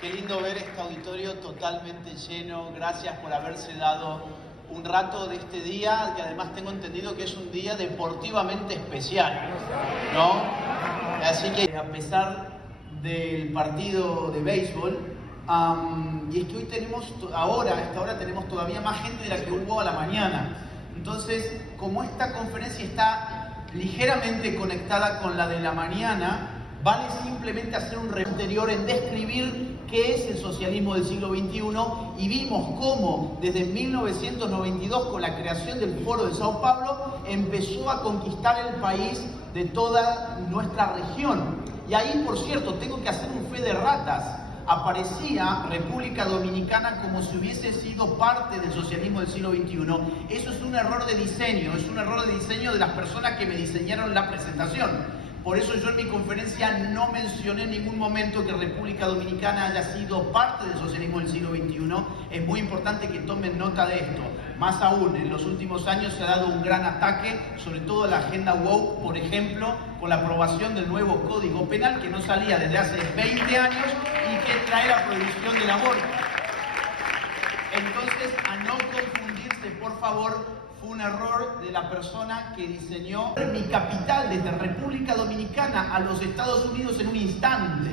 Qué lindo ver este auditorio totalmente lleno. Gracias por haberse dado un rato de este día, que además tengo entendido que es un día deportivamente especial, ¿no? Así que a pesar del partido de béisbol, y es que hoy tenemos, a esta hora tenemos todavía más gente de la que hubo a la mañana. Entonces, como esta conferencia está ligeramente conectada con la de la mañana, vale simplemente hacer un repaso anterior en describir qué es el socialismo del siglo XXI, y vimos cómo desde 1992, con la creación del Foro de Sao Paulo, empezó a conquistar el país de toda nuestra región. Y ahí, por cierto, tengo que hacer un fe de ratas. Aparecía República Dominicana como si hubiese sido parte del socialismo del siglo XXI. Eso es un error de diseño, es un error de diseño de las personas que me diseñaron la presentación. Por eso yo en mi conferencia no mencioné en ningún momento que República Dominicana haya sido parte del socialismo del siglo XXI. Es muy importante que tomen nota de esto. Más aún, en los últimos años se ha dado un gran ataque, sobre todo a la agenda woke, por ejemplo, con la aprobación del nuevo Código Penal, que no salía desde hace 20 años y que trae la prohibición del aborto. Entonces, a no confundirse, por favor. Fue un error de la persona que diseñó mi capital desde República Dominicana a los Estados Unidos en un instante.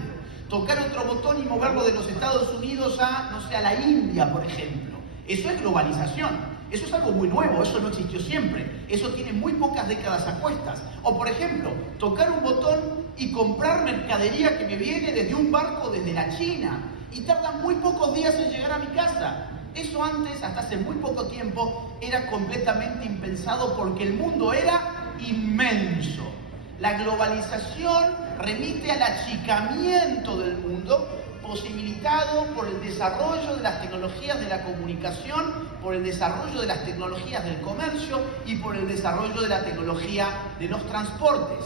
Tocar otro botón y moverlo de los Estados Unidos a, no sé, a la India, por ejemplo. Eso es globalización. Eso es algo muy nuevo, eso no existió siempre. Eso tiene muy pocas décadas a cuestas. O, por ejemplo, tocar un botón y comprar mercadería que me viene desde un barco desde la China y tarda muy pocos días en llegar a mi casa. Eso antes, hasta hace muy poco tiempo, era completamente impensado porque el mundo era inmenso. La globalización remite al achicamiento del mundo, posibilitado por el desarrollo de las tecnologías de la comunicación, por el desarrollo de las tecnologías del comercio y por el desarrollo de la tecnología de los transportes.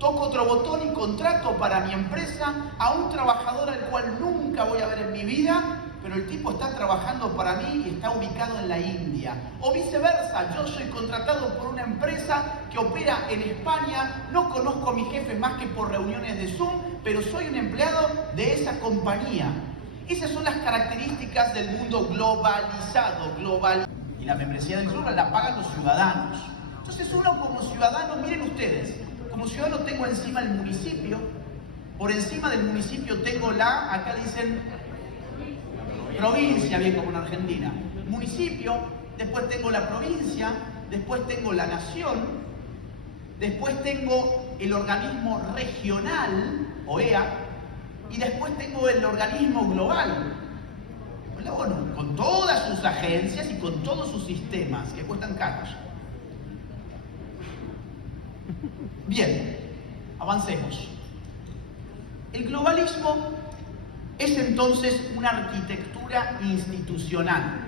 Toco otro botón y contrato para mi empresa a un trabajador al cual nunca voy a ver en mi vida, pero el tipo está trabajando para mí y está ubicado en la India. O viceversa, yo soy contratado por una empresa que opera en España, no conozco a mi jefe más que por reuniones de Zoom, pero soy un empleado de esa compañía. Esas son las características del mundo globalizado, y la membresía del club la pagan los ciudadanos. Entonces uno como ciudadano, miren ustedes, como ciudadano tengo encima el municipio, por encima del municipio tengo acá dicen provincia, bien como en Argentina, municipio, después tengo la provincia, después tengo la nación, después tengo el organismo regional, OEA, y después tengo el organismo global, la ONU, con todas sus agencias y con todos sus sistemas que cuestan caros. Bien, avancemos. El globalismo es entonces una arquitectura institucional.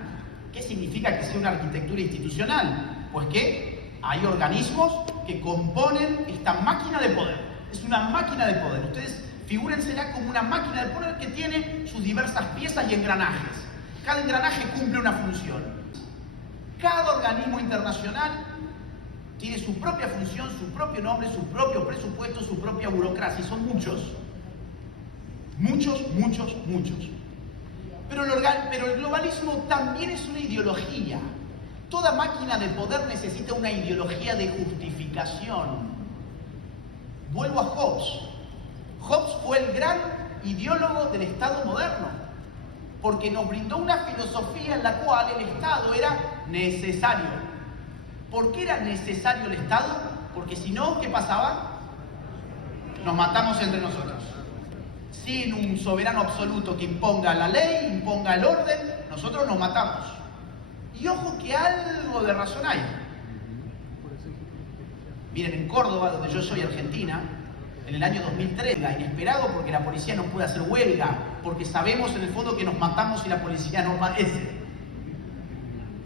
¿Qué significa que sea una arquitectura institucional? Pues que hay organismos que componen esta máquina de poder. Es una máquina de poder. Ustedes figúrensela como una máquina de poder que tiene sus diversas piezas y engranajes. Cada engranaje cumple una función. Cada organismo internacional tiene su propia función, su propio nombre, su propio presupuesto, su propia burocracia. Y son muchos. Muchos. Pero el globalismo también es una ideología. Toda máquina de poder necesita una ideología de justificación. Vuelvo a Hobbes. Hobbes fue el gran ideólogo del Estado moderno, porque nos brindó una filosofía en la cual el Estado era necesario. ¿Por qué era necesario el Estado? Porque si no, ¿qué pasaba? Nos matamos entre nosotros. Sin un soberano absoluto que imponga la ley, imponga el orden, nosotros nos matamos. Y ojo que algo de razón hay. Miren, en Córdoba, donde yo soy, Argentina, en el año 2003, inesperado porque la policía no puede hacer huelga, porque sabemos en el fondo que nos matamos si la policía no aparece.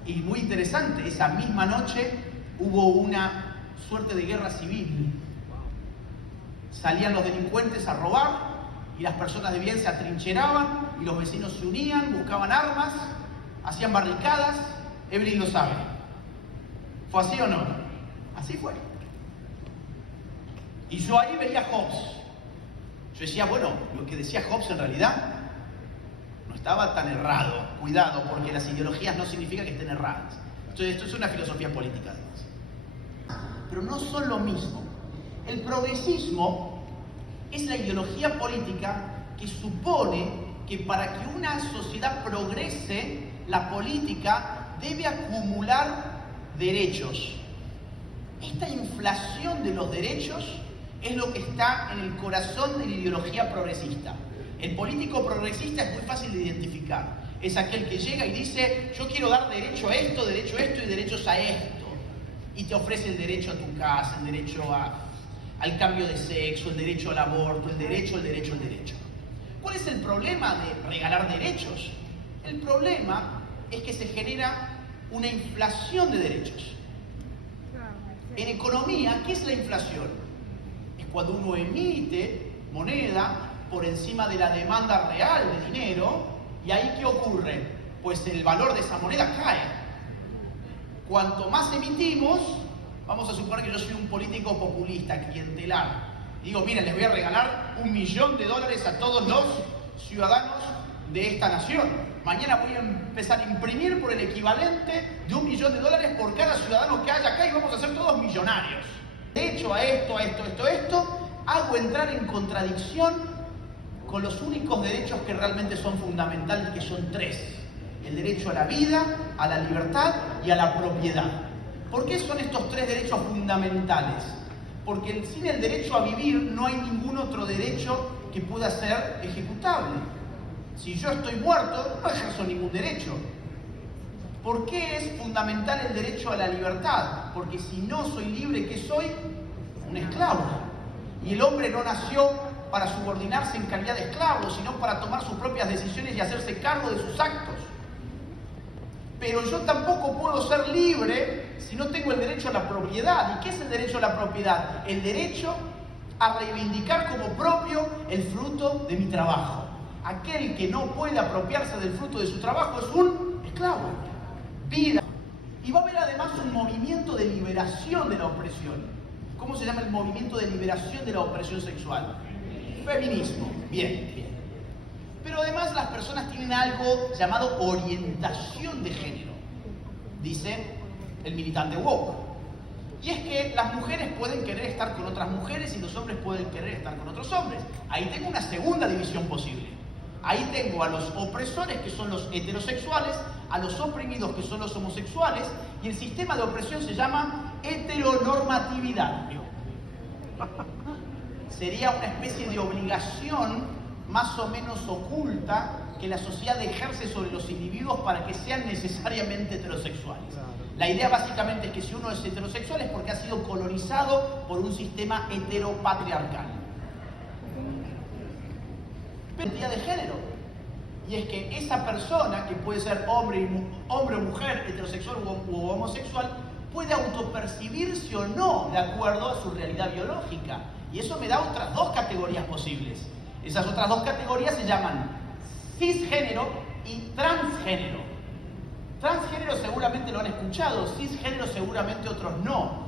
Y muy interesante, esa misma noche hubo una suerte de guerra civil. Salían los delincuentes a robar, y las personas de bien se atrincheraban, y los vecinos se unían, buscaban armas, hacían barricadas. Evelyn lo sabe. ¿Fue así o no? Así fue. Y yo ahí veía a Hobbes. Yo decía, bueno, lo que decía Hobbes en realidad estaba tan errado. Cuidado, porque las ideologías no significa que estén erradas. Entonces, esto es una filosofía política, además. Pero no son lo mismo. El progresismo es la ideología política que supone que para que una sociedad progrese, la política debe acumular derechos. Esta inflación de los derechos es lo que está en el corazón de la ideología progresista. El político progresista es muy fácil de identificar. Es aquel que llega y dice, yo quiero dar derecho a esto y derechos a esto. Y te ofrece el derecho a tu casa, el derecho al cambio de sexo, el derecho al aborto, el derecho. ¿Cuál es el problema de regalar derechos? El problema es que se genera una inflación de derechos. En economía, ¿qué es la inflación? Es cuando uno emite moneda por encima de la demanda real de dinero, y ahí ¿qué ocurre? Pues el valor de esa moneda cae. Cuanto más emitimos, vamos a suponer que yo soy un político populista, clientelar. Digo, miren, les voy a regalar $1 millón a todos los ciudadanos de esta nación. Mañana voy a empezar a imprimir por el equivalente de $1 millón por cada ciudadano que haya acá y vamos a ser todos millonarios. De hecho, a esto, hago entrar en contradicción con los únicos derechos que realmente son fundamentales, que son 3. El derecho a la vida, a la libertad y a la propiedad. ¿Por qué son estos 3 derechos fundamentales? Porque sin el derecho a vivir no hay ningún otro derecho que pueda ser ejecutable. Si yo estoy muerto, no ejerzo ningún derecho. ¿Por qué es fundamental el derecho a la libertad? Porque si no soy libre, ¿qué soy? Un esclavo. Y el hombre no nació para subordinarse en calidad de esclavo, sino para tomar sus propias decisiones y hacerse cargo de sus actos. Pero yo tampoco puedo ser libre si no tengo el derecho a la propiedad. ¿Y qué es el derecho a la propiedad? El derecho a reivindicar como propio el fruto de mi trabajo. Aquel que no puede apropiarse del fruto de su trabajo es un esclavo. Vida. Y va a haber además un movimiento de liberación de la opresión. ¿Cómo se llama el movimiento de liberación de la opresión sexual? Feminismo. Bien. Pero además las personas tienen algo llamado orientación de género, dice el militante woke. Y es que las mujeres pueden querer estar con otras mujeres y los hombres pueden querer estar con otros hombres. Ahí tengo una segunda división posible. Ahí tengo a los opresores, que son los heterosexuales, a los oprimidos, que son los homosexuales, y el sistema de opresión se llama heteronormatividad. Sería una especie de obligación más o menos oculta que la sociedad ejerce sobre los individuos para que sean necesariamente heterosexuales. La idea básicamente es que si uno es heterosexual es porque ha sido colonizado por un sistema heteropatriarcal. Identidad de género. Y es que esa persona, que puede ser hombre o mujer, heterosexual u homosexual, puede autopercibirse o no de acuerdo a su realidad biológica. Y eso me da otras 2 categorías posibles. Esas otras 2 categorías se llaman cisgénero y transgénero. Transgénero seguramente lo han escuchado, cisgénero seguramente otros no.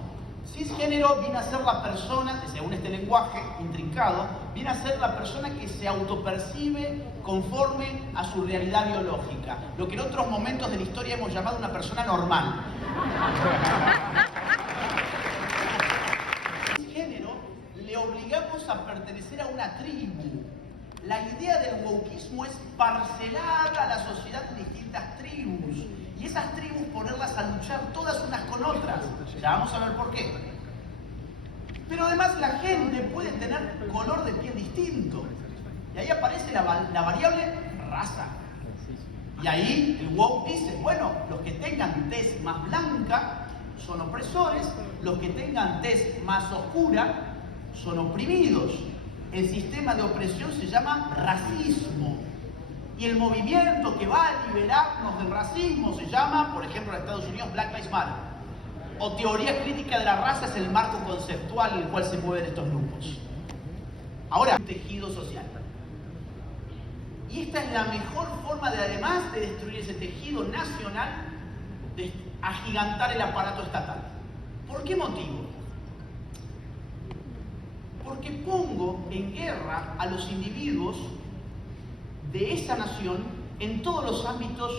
Cisgénero viene a ser la persona, según este lenguaje intrincado, viene a ser la persona que se autopercibe conforme a su realidad biológica. Lo que en otros momentos de la historia hemos llamado una persona normal. Cisgénero le obligamos a pertenecer a una tribu. La idea del wokismo es parcelar a la sociedad en distintas tribus. Y esas tribus ponerlas a luchar todas unas con otras. Ya vamos a ver por qué. Pero además la gente puede tener color de piel distinto. Y ahí aparece la variable raza. Y ahí el woke dice, bueno, los que tengan tez más blanca son opresores, los que tengan tez más oscura son oprimidos. El sistema de opresión se llama racismo. Y el movimiento que va a liberarnos del racismo se llama, por ejemplo, en Estados Unidos, Black Lives Matter. O teoría crítica de la raza es el marco conceptual en el cual se mueven estos grupos. Ahora, un tejido social. Y esta es la mejor forma de, además de destruir ese tejido nacional, de agigantar el aparato estatal. ¿Por qué motivo? Porque pongo en guerra a los individuos de esa nación En todos los ámbitos,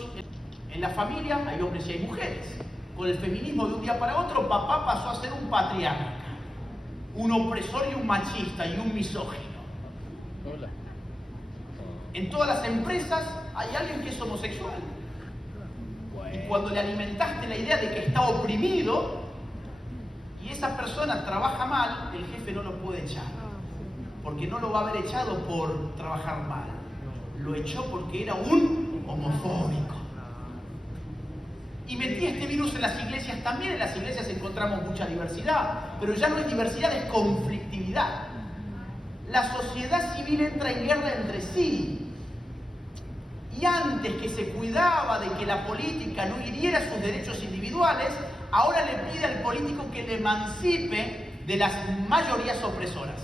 en la familia hay hombres y hay mujeres. Con el feminismo de un día para otro, papá pasó a ser un patriarca, un opresor y un machista y un misógino. Hola. En todas las empresas hay alguien que es homosexual. Y cuando le alimentaste la idea de que está oprimido y esa persona trabaja mal, el jefe no lo puede echar. Porque no lo va a haber echado por trabajar mal. Lo echó porque era un homofóbico. Y metí este virus en las iglesias también. En las iglesias encontramos mucha diversidad, pero ya no es diversidad, es conflictividad. La sociedad civil entra en guerra entre sí. Y antes que se cuidaba de que la política no hiriera sus derechos individuales, ahora le pide al político que le emancipe de las mayorías opresoras.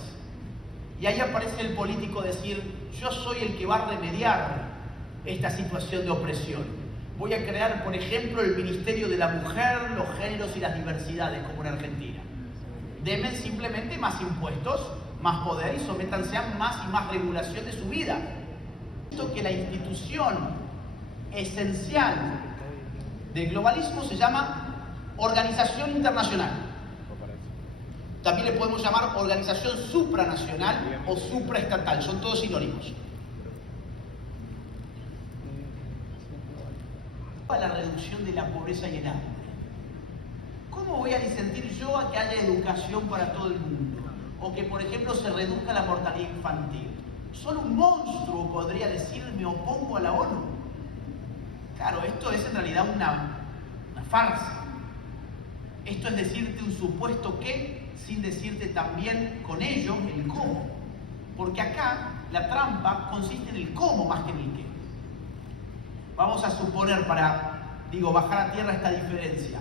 Y ahí aparece el político decir, yo soy el que va a remediar esta situación de opresión. Voy a crear, por ejemplo, el Ministerio de la Mujer, los géneros y las diversidades, como en Argentina. Denme simplemente más impuestos, más poder y sométanse a más y más regulación de su vida. Esto que la institución esencial del globalismo se llama Organización Internacional. También le podemos llamar organización supranacional o supraestatal, son todos sinónimos. La reducción de la pobreza y el hambre. ¿Cómo voy a disentir yo a que haya educación para todo el mundo? O que, por ejemplo, se reduzca la mortalidad infantil. Solo un monstruo podría decir, me opongo a la ONU. Claro, esto es en realidad una farsa. Esto es decirte un supuesto qué, sin decirte también con ello el cómo. Porque acá la trampa consiste en el cómo más que en el qué. Vamos a suponer, bajar a tierra esta diferencia.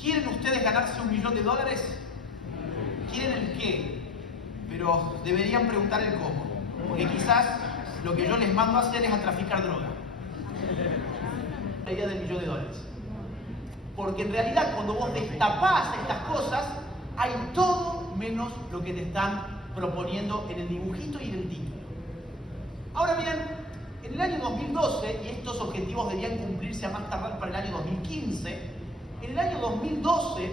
¿Quieren ustedes ganarse $1 millón? ¿Quieren el qué? Pero deberían preguntar el cómo. Porque quizás lo que yo les mando a hacer es a traficar droga. La idea del $1 millón. Porque en realidad cuando vos destapás estas cosas, hay todo menos lo que te están proponiendo en el dibujito y en el título. Ahora bien, en el año 2012, y estos objetivos debían cumplirse a más tardar para el año 2015, en el año 2012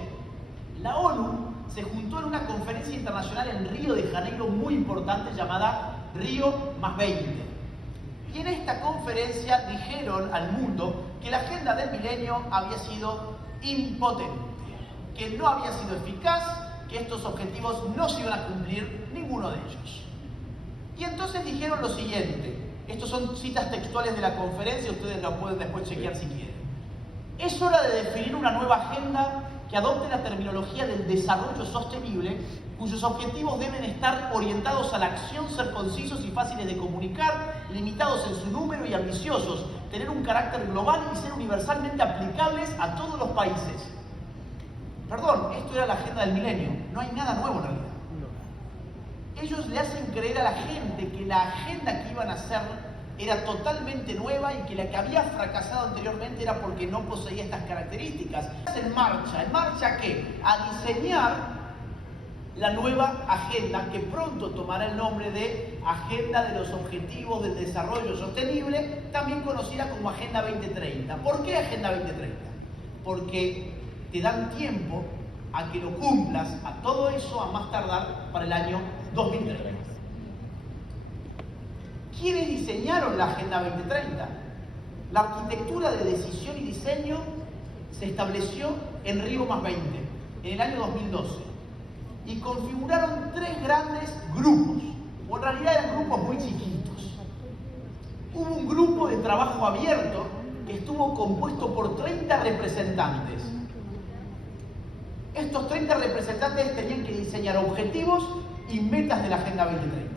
la ONU se juntó en una conferencia internacional en Río de Janeiro muy importante llamada Río +20. Y en esta conferencia dijeron al mundo que la agenda del milenio había sido impotente, que no había sido eficaz, que estos objetivos no se iban a cumplir ninguno de ellos. Y entonces dijeron lo siguiente, estos son citas textuales de la conferencia, ustedes lo pueden después chequear si quieren. Es hora de definir una nueva agenda que adopte la terminología del desarrollo sostenible, cuyos objetivos deben estar orientados a la acción, ser concisos y fáciles de comunicar, limitados en su número y ambiciosos, tener un carácter global y ser universalmente aplicables a todos los países. Perdón, esto era la agenda del milenio, no hay nada nuevo en realidad. Ellos le hacen creer a la gente que la agenda que iban a hacer era totalmente nueva y que la que había fracasado anteriormente era porque no poseía estas características. ¿En marcha? ¿En marcha qué? A diseñar la nueva agenda que pronto tomará el nombre de Agenda de los Objetivos del Desarrollo Sostenible, también conocida como Agenda 2030. ¿Por qué Agenda 2030? Porque te dan tiempo a que lo cumplas a todo eso a más tardar para el año 2030. ¿Quiénes diseñaron la Agenda 2030? La arquitectura de decisión y diseño se estableció en Río +20, en el año 2012, y configuraron 3 grandes grupos, o en realidad eran grupos muy chiquitos. Hubo un grupo de trabajo abierto que estuvo compuesto por 30 representantes. Estos 30 representantes tenían que diseñar objetivos y metas de la Agenda 2030.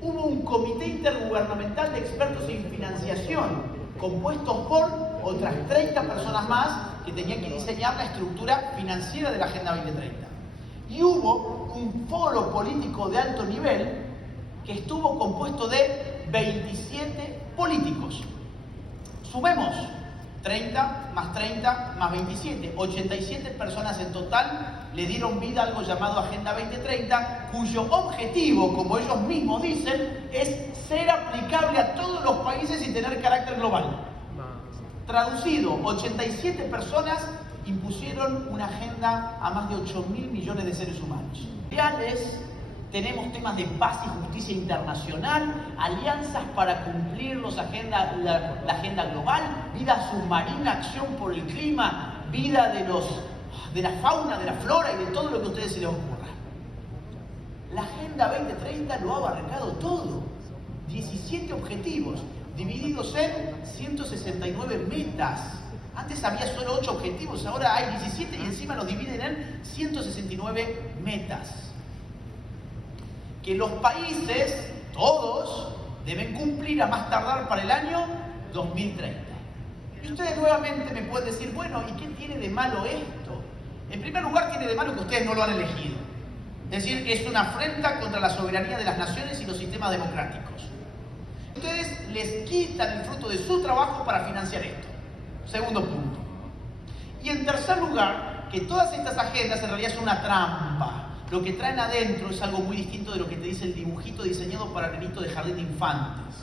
Hubo un comité intergubernamental de expertos en financiación, compuesto por otras 30 personas más que tenían que diseñar la estructura financiera de la Agenda 2030. Y hubo un foro político de alto nivel que estuvo compuesto de 27 políticos. Sumemos 30 más 30 más 27, 87 personas en total le dieron vida a algo llamado Agenda 2030, cuyo objetivo, como ellos mismos dicen, es ser aplicable sin tener carácter global. Traducido, 87 personas impusieron una agenda a más de 8.000 millones de seres humanos. Tenemos temas de paz y justicia internacional, alianzas para cumplir la agenda global, vida submarina, acción por el clima, vida de la fauna, de la flora y de todo lo que a ustedes se les ocurra. La Agenda 2030 lo ha abarcado todo. 17 objetivos, divididos en 169 metas. Antes había solo 8 objetivos, ahora hay 17 y encima los dividen en 169 metas. Que los países, todos, deben cumplir a más tardar para el año 2030. Y ustedes nuevamente me pueden decir, bueno, ¿y qué tiene de malo esto? En primer lugar, tiene de malo que ustedes no lo han elegido. Es decir, es una afrenta contra la soberanía de las naciones y los sistemas democráticos. Ustedes les quitan el fruto de su trabajo para financiar esto. Segundo punto. Y en tercer lugar, que todas estas agendas en realidad son una trampa. Lo que traen adentro es algo muy distinto de lo que te dice el dibujito diseñado para nenito de jardín de infantes.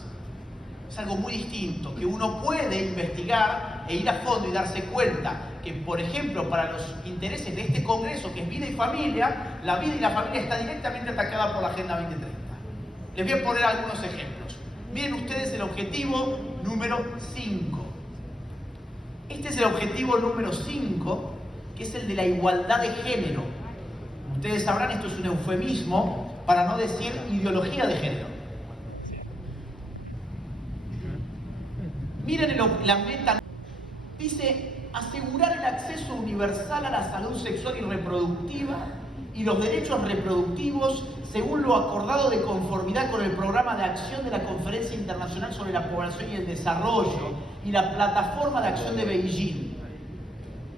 Es algo muy distinto, que uno puede investigar e ir a fondo y darse cuenta que, por ejemplo, para los intereses de este Congreso, que es vida y familia, la vida y la familia está directamente atacada por la Agenda 2030. Les voy a poner algunos ejemplos. Miren ustedes el objetivo número 5. Este es el objetivo número 5, que es el de la igualdad de género. Ustedes sabrán, esto es un eufemismo para no decir ideología de género. Miren la meta. Dice, asegurar el acceso universal a la salud sexual y reproductiva y los derechos reproductivos según lo acordado de conformidad con el programa de acción de la Conferencia Internacional sobre la Población y el Desarrollo y la Plataforma de Acción de Beijing.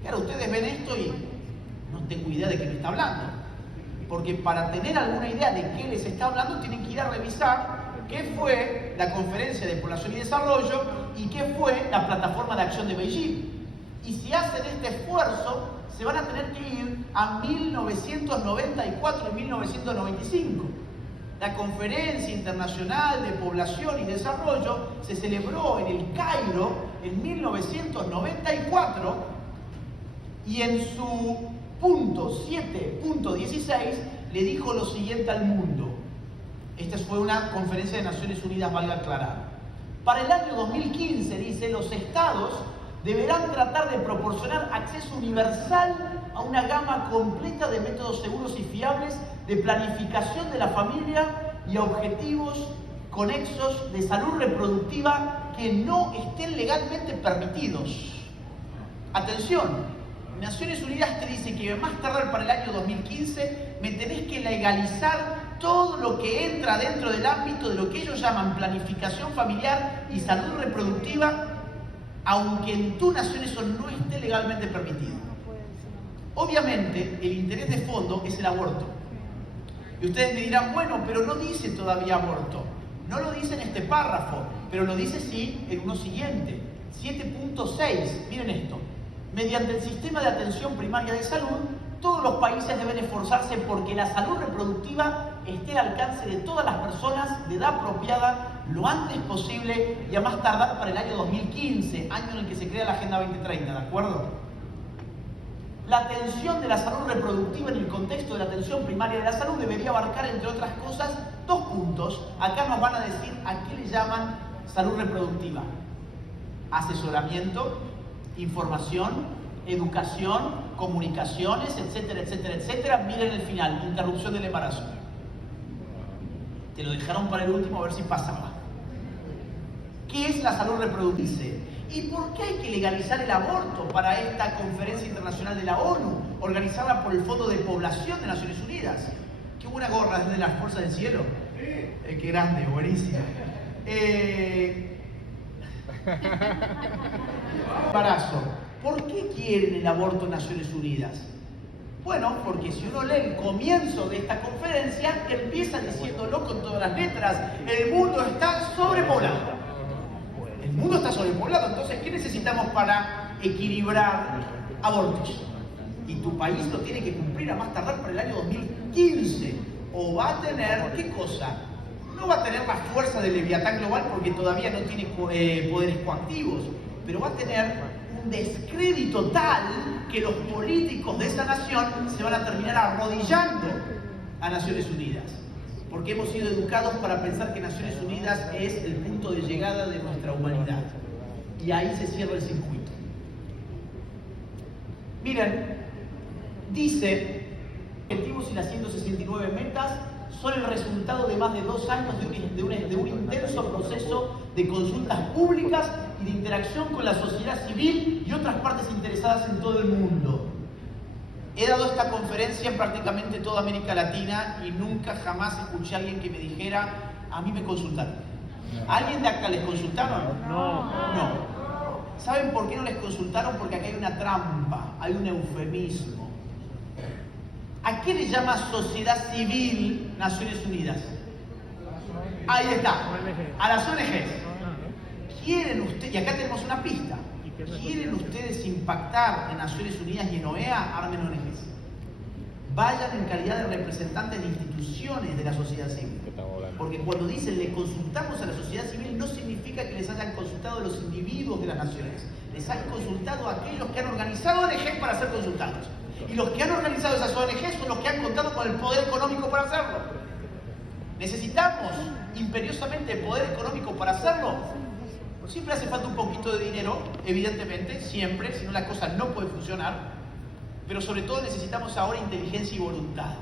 Claro, ustedes ven esto y no tengo idea de qué me está hablando. Porque para tener alguna idea de qué les está hablando, tienen que ir a revisar qué fue la Conferencia de Población y Desarrollo y qué fue la Plataforma de Acción de Beijing. Y si hacen este esfuerzo, se van a tener que ir a 1994 y 1995. La Conferencia Internacional de Población y Desarrollo se celebró en el Cairo en 1994 y en su punto 7.16 le dijo lo siguiente al mundo. Esta fue una conferencia de Naciones Unidas, valga aclarar. Para el año 2015, dice, los estados deberán tratar de proporcionar acceso universal a una gama completa de métodos seguros y fiables de planificación de la familia y a objetivos conexos de salud reproductiva que no estén legalmente permitidos. Atención, Naciones Unidas te dice que más tardar para el año 2015 me tenés que legalizar todo lo que entra dentro del ámbito de lo que ellos llaman planificación familiar y salud reproductiva, aunque en tu nación eso no esté legalmente permitido. Obviamente, el interés de fondo es el aborto. Y ustedes me dirán, bueno, pero no dice todavía aborto. No lo dice en este párrafo, pero lo dice sí en uno siguiente. 7.6, miren esto. Mediante el sistema de atención primaria de salud, todos los países deben esforzarse porque la salud reproductiva esté al alcance de todas las personas de edad apropiada lo antes posible y a más tardar para el año 2015, año en el que se crea la Agenda 2030, ¿de acuerdo? La atención de la salud reproductiva en el contexto de la atención primaria de la salud debería abarcar, entre otras cosas, 2 puntos. Acá nos van a decir a qué le llaman salud reproductiva. Asesoramiento, información, educación, comunicaciones, etcétera, etcétera, etcétera. Miren el final, interrupción del embarazo. Te lo dejaron para el último a ver si pasaba. ¿Qué es la salud reproductiva? ¿Y por qué hay que legalizar el aborto para esta conferencia internacional de la ONU, organizada por el Fondo de Población de Naciones Unidas? Qué buena gorra, desde las fuerzas del cielo. Qué grande, buenísimo. Embarazo. ¿Por qué quieren el aborto en Naciones Unidas? Bueno, porque si uno lee el comienzo de esta conferencia, empieza diciéndolo con todas las letras: el mundo está sobrepoblado. El mundo está sobrepoblado, entonces, ¿qué necesitamos para equilibrar abortos? Y tu país lo tiene que cumplir a más tardar para el año 2015. O va a tener, ¿qué cosa? No va a tener la fuerza del Leviatán global porque todavía no tiene poderes coactivos, pero va a tener un descrédito tal que los políticos de esa nación se van a terminar arrodillando a Naciones Unidas. Porque hemos sido educados para pensar que Naciones Unidas es el punto de llegada de nuestra humanidad. Y ahí se cierra el circuito. Miren, dice, los objetivos y las 169 metas son el resultado de más de 2 años de un intenso proceso de consultas públicas y de interacción con la sociedad civil y otras partes interesadas en todo el mundo. He dado esta conferencia en prácticamente toda América Latina y nunca jamás escuché a alguien que me dijera, a mí me consultaron. ¿A alguien de acá les consultaron? No. ¿Saben por qué no les consultaron? Porque acá hay una trampa, hay un eufemismo. ¿A qué le llama sociedad civil Naciones Unidas? Ahí está, a las ONGs. ¿Quieren ustedes, y acá tenemos una pista, quieren ustedes impactar en Naciones Unidas y en OEA? Armen ONGs. Vayan en calidad de representantes de instituciones de la sociedad civil. Porque cuando dicen le consultamos a la sociedad civil, no significa que les hayan consultado a los individuos de las naciones. Les han consultado a aquellos que han organizado ONGs para ser consultados. Y los que han organizado esas ONGs son los que han contado con el poder económico para hacerlo. ¿Necesitamos imperiosamente poder económico para hacerlo? Siempre hace falta un poquito de dinero, evidentemente, siempre, si no la cosa no puede funcionar. Pero sobre todo necesitamos ahora inteligencia y voluntad.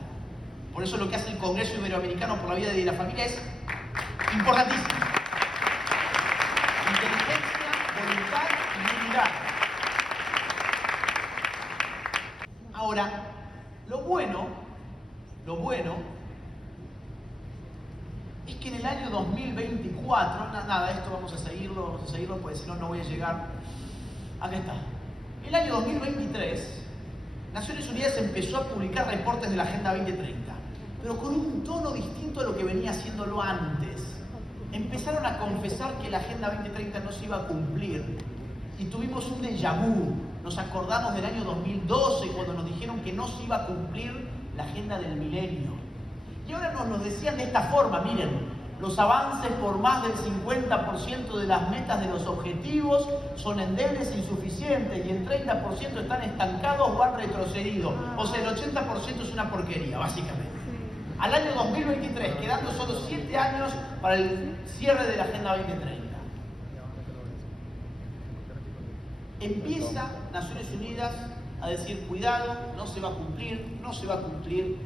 Por eso lo que hace el Congreso Iberoamericano por la Vida de la Familia es importantísimo. Inteligencia, voluntad y unidad. Ahora, lo bueno es que en el año 2024, nada, esto vamos a seguirlo, porque si no, no voy a llegar. Acá está. El año 2023, Naciones Unidas empezó a publicar reportes de la Agenda 2030, pero con un tono distinto a lo que venía haciéndolo antes. Empezaron a confesar que la Agenda 2030 no se iba a cumplir y tuvimos un déjà vu. Nos acordamos del año 2012 cuando nos dijeron que no se iba a cumplir la Agenda del Milenio. Y ahora nos lo decían de esta forma, miren, los avances por más del 50% de las metas de los objetivos son endebles e insuficientes y el 30% están estancados o han retrocedido. O sea, el 80% es una porquería, básicamente. Al año 2023, quedando solo 7 años para el cierre de la Agenda 2030. Empieza Naciones Unidas a decir, cuidado, no se va a cumplir, no se va a cumplir.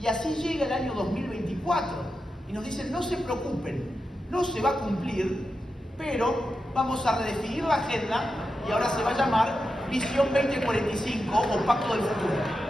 Y así llega el año 2024. Y nos dicen, no se preocupen, no se va a cumplir, pero vamos a redefinir la agenda y ahora se va a llamar Visión 2045 o Pacto del Futuro.